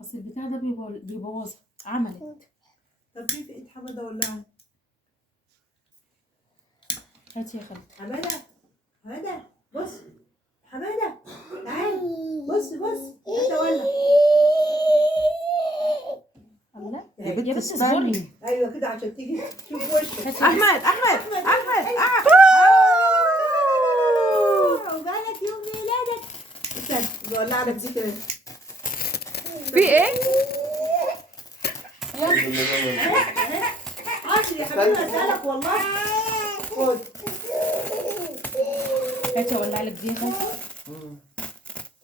اصل البتاع ده بيبوظها. عملت. طب في ايد حماده ولعها. هاتي يا خالتي. حماده حماده بص. حماده تعالي بص انت ولع. الله يا بنت اصبري. اسباني. ايوه كده عشان تيجي تشوف وشك. احمد وجالك يوم ميلادك. استنى نولع لك دي كده. في ايه؟ حاضر يا حبيبي اسالك والله. خد. هاتي اولع لك دي يا خالتي.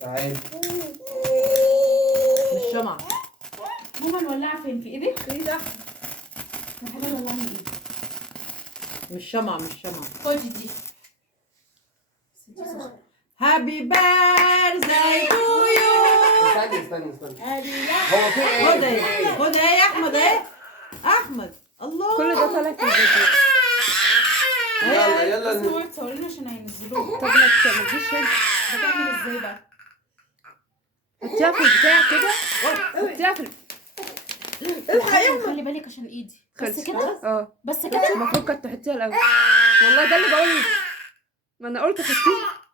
تعالي. مش شمعة. ماما نولعها فين؟ في ايدك؟ في ده. يا حبيبي ولعها من ايدك. مش شمعة. خدي دي. هابي بيرثداي تو يو. استني ادي لا. هو في ايه؟ خد ايه يا احمد ايه؟ احمد الله. كل ده طالع في الفيديو. يلا بس هو تصوريني عشان هينزلوه. طب ما تعمليش هنا. هتعمل ازاي بقى؟ حطيها في البتاع كده. حطيها في خلي بالك عشان ايدي. بس خلص. كده؟ بس كده؟ المفروض كنت تحطيها الاول. والله ده اللي بقوله. ما انا قلت حطيها.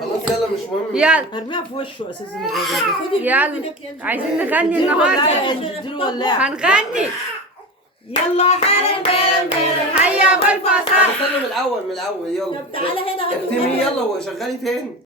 خلاص يلا مش مهم. يلا ارميها في وشه اساسا. يلا عايزين نغني النهارده. هنغني. يلا حارب هيا بالفصل. استنى من الاول يلا. طب تعالى هنا. اكتمي يلا وشغلي تاني.